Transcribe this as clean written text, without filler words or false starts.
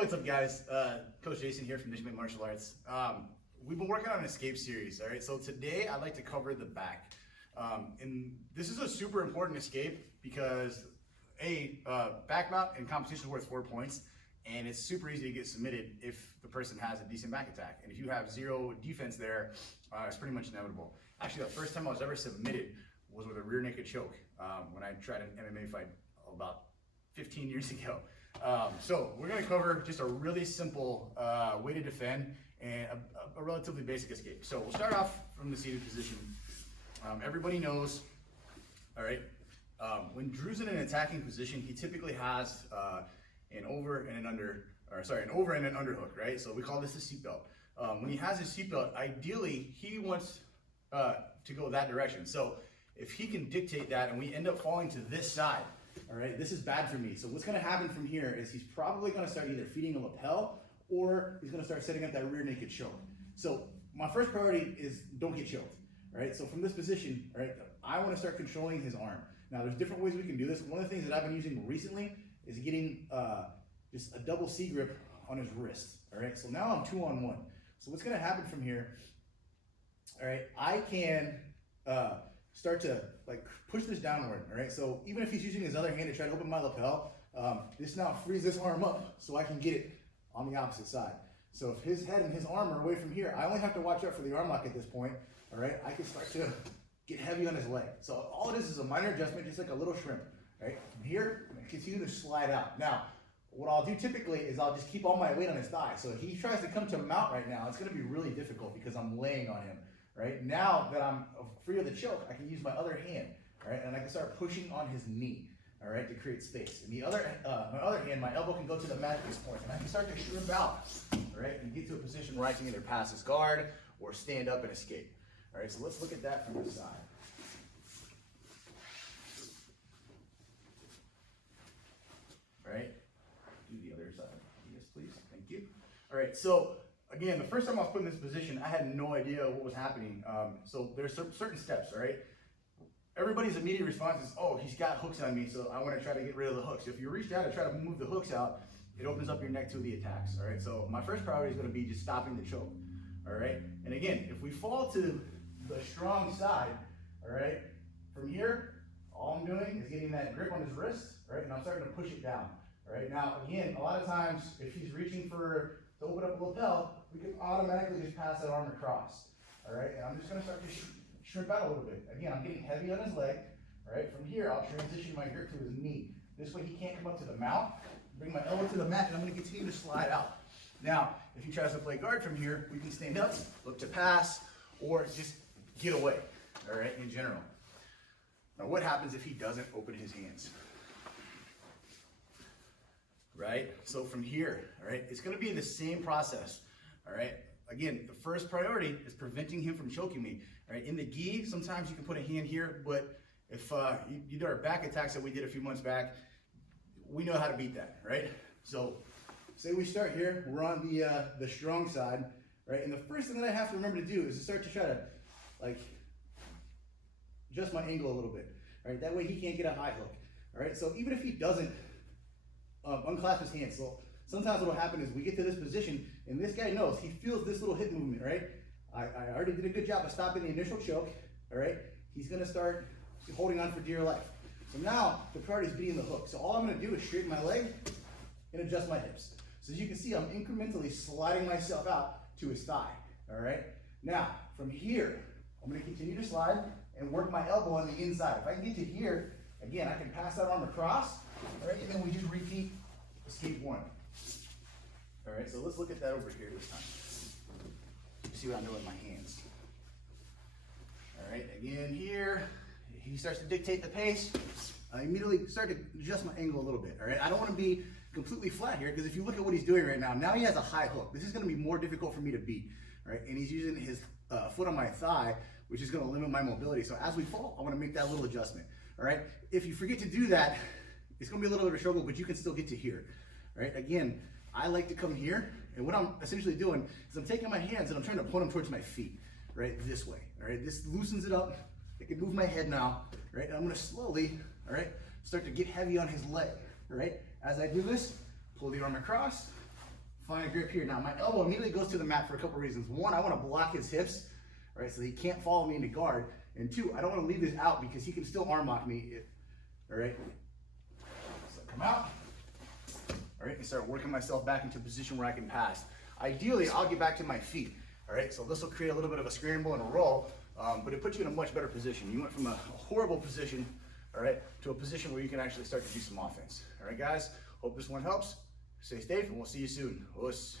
what's up guys? Coach Jason here from Nishime Martial Arts. We've been working on an escape series, all right? So today I'd like to cover the back. And this is a super important escape because back mount in competition is worth 4 points, and it's super easy to get submitted if the person has a decent back attack. And if you have zero defense there, it's pretty much inevitable. Actually, the first time I was ever submitted was with a rear naked choke when I tried an MMA fight about 15 years ago. So we're gonna cover just a really simple way to defend and a relatively basic escape. So we'll start off from the seated position. Everybody knows, all right, when Drew's in an attacking position, he typically has an over and an under, an over and an underhook, right? So we call this a seatbelt. When he has his seatbelt, ideally he wants to go that direction. So if he can dictate that and we end up falling to this side, all right, this is bad for me. So what's gonna happen from here is he's probably gonna start either feeding a lapel or he's gonna start setting up that rear naked choke. So my first priority is don't get choked, all right? So from this position, all right, I wanna start controlling his arm. Now there's different ways we can do this. One of the things that I've been using recently is getting just a double C grip on his wrist, all right? So now I'm 2-on-1. So what's gonna happen from here, all right, I can start to like push this downward, all right? So even if he's using his other hand to try to open my lapel, this now frees this arm up so I can get it on the opposite side. So if his head and his arm are away from here, I only have to watch out for the arm lock at this point, all right? I can start to get heavy on his leg. So all it is a minor adjustment, just like a little shrimp, right? From here, I'm gonna continue to slide out. Now, what I'll do typically is I'll just keep all my weight on his thigh. So if he tries to come to mount right now, it's gonna be really difficult because I'm laying on him. Right? Now that I'm free of the choke, I can use my other hand, all right? And I can start pushing on his knee, all right, to create space. And my other hand, my elbow can go to the mat at this point, and I can start to shrimp out, all right, and get to a position where I can either pass his guard or stand up and escape. All right, so let's look at that from the side. All right, do the other side. Yes, please, thank you. All right, so again, the first time I was put in this position, I had no idea what was happening. So there's certain steps, all right? Everybody's immediate response is, oh, he's got hooks on me, so I want to try to get rid of the hooks. If you reach down and try to move the hooks out, it opens up your neck to the attacks, all right? So my first priority is going to be just stopping the choke, all right? And again, if we fall to the strong side, all right, from here, all I'm doing is getting that grip on his wrist, right? And I'm starting to push it down, all right? Now, again, a lot of times, if he's reaching to open up a lapel, we can automatically just pass that arm across, all right? And I'm just gonna start to shrimp out a little bit. Again, I'm getting heavy on his leg, all right? From here, I'll transition my grip to his knee. This way he can't come up to the mount. Bring my elbow to the mat, and I'm gonna continue to slide out. Now, if he tries to play guard from here, we can stand up, look to pass, or just get away, all right, in general. Now, what happens if he doesn't open his hands? Right? So from here, all right, it's gonna be the same process, all right? Again, the first priority is preventing him from choking me, all right? In the gi, sometimes you can put a hand here, but if you do our back attacks that we did a few months back, we know how to beat that, right? So say we start here, we're on the strong side, right? And the first thing that I have to remember to do is to start to try to like adjust my angle a little bit, right? That way he can't get a high hook, all right? So even if he doesn't unclasp his hands. So sometimes what will happen is we get to this position and this guy knows, he feels this little hip movement, right? I already did a good job of stopping the initial choke, all right? He's gonna start holding on for dear life. So now the priority is beating the hook. So all I'm gonna do is straighten my leg and adjust my hips. So as you can see, I'm incrementally sliding myself out to his thigh, all right? Now, from here, I'm gonna continue to slide and work my elbow on the inside. If I can get to here, again, I can pass that arm across, all right, and then we just repeat escape one. All right, so let's look at that over here this time. See what I'm doing with my hands. All right, again here, he starts to dictate the pace. I immediately start to adjust my angle a little bit, all right? I don't want to be completely flat here because if you look at what he's doing right now, now he has a high hook. This is going to be more difficult for me to beat, all right? And he's using his foot on my thigh, which is going to limit my mobility. So as we fall, I want to make that little adjustment, all right? If you forget to do that, it's gonna be a little bit of a struggle, but you can still get to here, right? Again, I like to come here, and what I'm essentially doing is I'm taking my hands and I'm trying to point them towards my feet, right? This way, all right? This loosens it up. I can move my head now, right? And I'm gonna slowly, all right, start to get heavy on his leg, right? As I do this, pull the arm across, find a grip here. Now my elbow immediately goes to the mat for a couple reasons. One, I want to block his hips, right, so he can't follow me into guard. And two, I don't want to leave this out because he can still arm lock me. All right. So come out. All right, and start working myself back into a position where I can pass. Ideally, I'll get back to my feet. All right, so this will create a little bit of a scramble and a roll, but it puts you in a much better position. You went from a horrible position, all right, to a position where you can actually start to do some offense. All right, guys, hope this one helps. Stay safe, and we'll see you soon. Us.